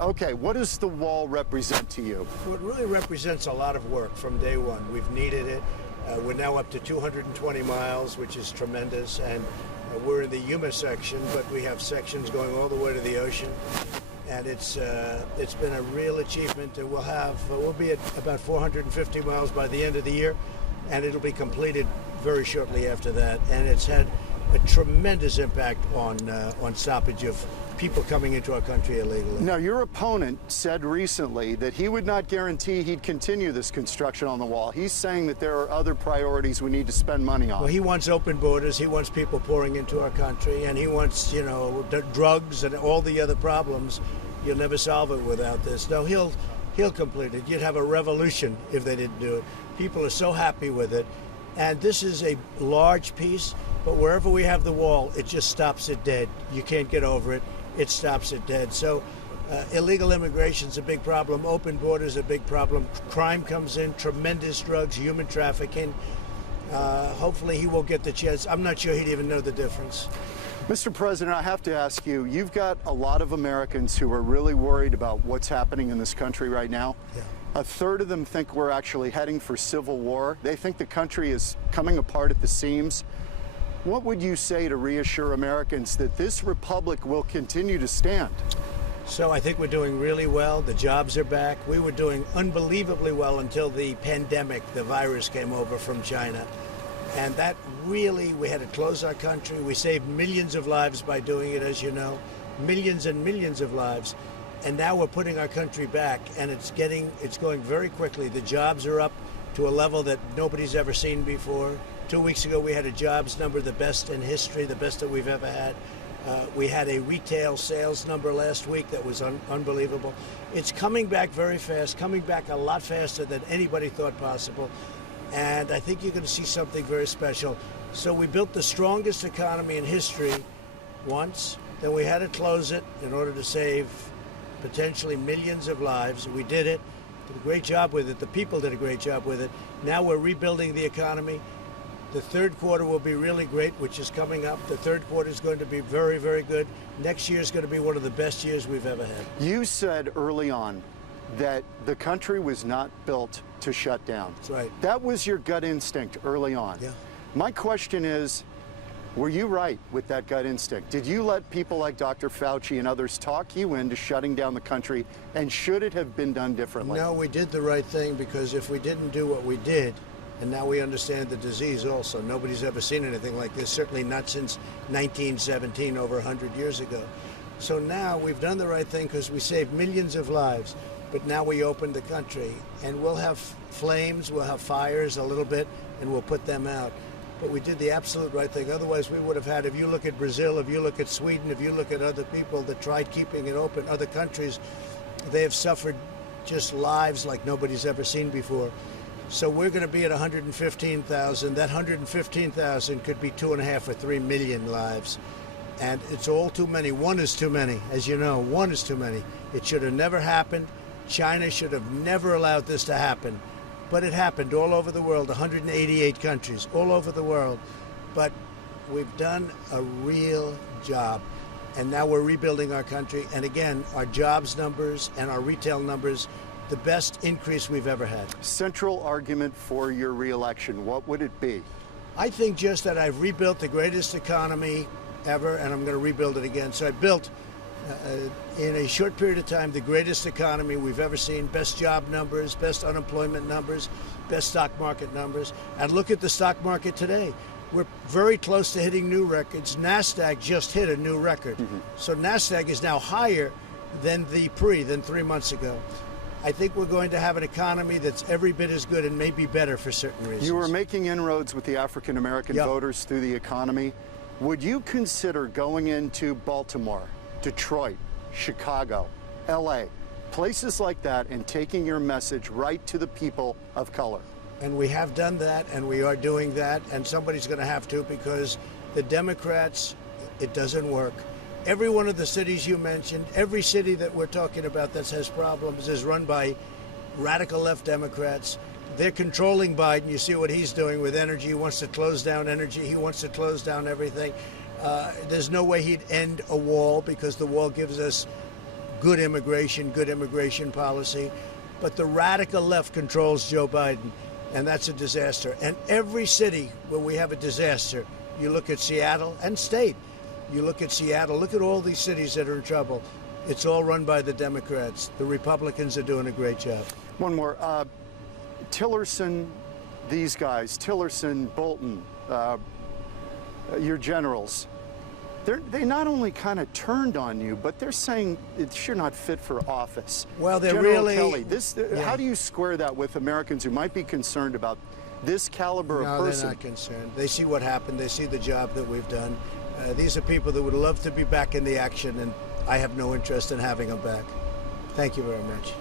Okay, what does the wall represent to you? Well, it really represents a lot of work from day one. We've needed it. We're now up to 220 miles, which is tremendous, and we're in the Yuma section, but we have sections going all the way to the ocean, and it's been a real achievement. And we'll be at about 450 miles by the end of the year, and it'll be completed very shortly after that. And it's had a tremendous impact on stoppage of people coming into our country illegally. Now, your opponent said recently that he would not guarantee he'd continue this construction on the wall. He's saying that there are other priorities we need to spend money on. Well, he wants open borders. He wants people pouring into our country, and he wants, drugs and all the other problems. You'll never solve it without this. No, he'll complete it. You'd have a revolution if they didn't do it. People are so happy with it, and this is a large piece. But wherever we have the wall, it just stops it dead. You can't get over it. It stops it dead. So illegal immigration is a big problem. Open borders are a big problem. Crime comes in, tremendous drugs, human trafficking. Hopefully he won't get the chance. I'm not sure he'd even know the difference. Mr. President, I have to ask you, you've got a lot of Americans who are really worried about what's happening in this country right now. Yeah. A third of them think we're actually heading for civil war. They think the country is coming apart at the seams. What would you say to reassure Americans that this republic will continue to stand? So I think we're doing really well. The jobs are back. We were doing unbelievably well until the pandemic, the virus came over from China. And that really, we had to close our country. We saved millions of lives by doing it, as you know, millions and millions of lives. And now we're putting our country back, and it's going very quickly. The jobs are up to a level that nobody's ever seen before. 2 weeks ago, we had a jobs number, the best in history, the best that we've ever had. We had a retail sales number last week that was unbelievable. It's coming back very fast, coming back a lot faster than anybody thought possible. And I think you're going to see something very special. So we built the strongest economy in history once, then we had to close it in order to save potentially millions of lives. We did it, did a great job with it. The people did a great job with it. Now we're rebuilding the economy. The third quarter will be really great, which is coming up. The third quarter is going to be very, very good. Next year is going to be one of the best years we've ever had. You said early on that the country was not built to shut down. That's right. That was your gut instinct early on. Yeah. My question is, were you right with that gut instinct? Did you let people like Dr. Fauci and others talk you into shutting down the country, and should it have been done differently? No, we did the right thing, because if we didn't do what we did, and now we understand the disease also. Nobody's ever seen anything like this, certainly not since 1917, over 100 years ago. So now we've done the right thing because we saved millions of lives, but now we opened the country, and we'll have flames, we'll have fires a little bit, and we'll put them out. But we did the absolute right thing. Otherwise, we would have had, if you look at Brazil, if you look at Sweden, if you look at other people that tried keeping it open, other countries, they have suffered just lives like nobody's ever seen before. So we're going to be at 115,000. That 115,000 could be 2.5 or 3 million lives. And it's all too many. One is too many. As you know, one is too many. It should have never happened. China should have never allowed this to happen. But it happened all over the world, 188 countries, all over the world. But we've done a real job. And now we're rebuilding our country. And again, our jobs numbers and our retail numbers, the best increase we've ever had. Central argument for your reelection, what would it be? I think just that I've rebuilt the greatest economy ever, and I'm going to rebuild it again. So I built, in a short period of time, the greatest economy we've ever seen, best job numbers, best unemployment numbers, best stock market numbers. And look at the stock market today. We're very close to hitting new records. NASDAQ just hit a new record. So NASDAQ is now higher than than 3 months ago. I think we're going to have an economy that's every bit as good and maybe better for certain reasons. You were making inroads with the African-American voters through the economy. Would you consider going into Baltimore, Detroit, Chicago, LA, places like that, and taking your message right to the people of color? And we have done that, and we are doing that, and somebody's going to have to, because the Democrats, it doesn't work. Every one of the cities you mentioned, every city that we're talking about that has problems is run by radical left Democrats. They're controlling Biden. You see what he's doing with energy. He wants to close down energy. He wants to close down everything. There's no way he'd end a wall, because the wall gives us good immigration policy. But the radical left controls Joe Biden, and that's a disaster. And every city where we have a disaster, you look at Seattle and state, you look at Seattle, look at all these cities that are in trouble. It's all run by the Democrats. The Republicans are doing a great job. One more. Tillerson, these guys, Tillerson, Bolton, your generals, they not only kind of turned on you, but they're saying you're not fit for office. Well, they're General really... Kelly, how do you square that with Americans who might be concerned about this caliber of person? No, they're not concerned. They see what happened. They see the job that we've done. These are people that would love to be back in the action, and I have no interest in having them back. Thank you very much.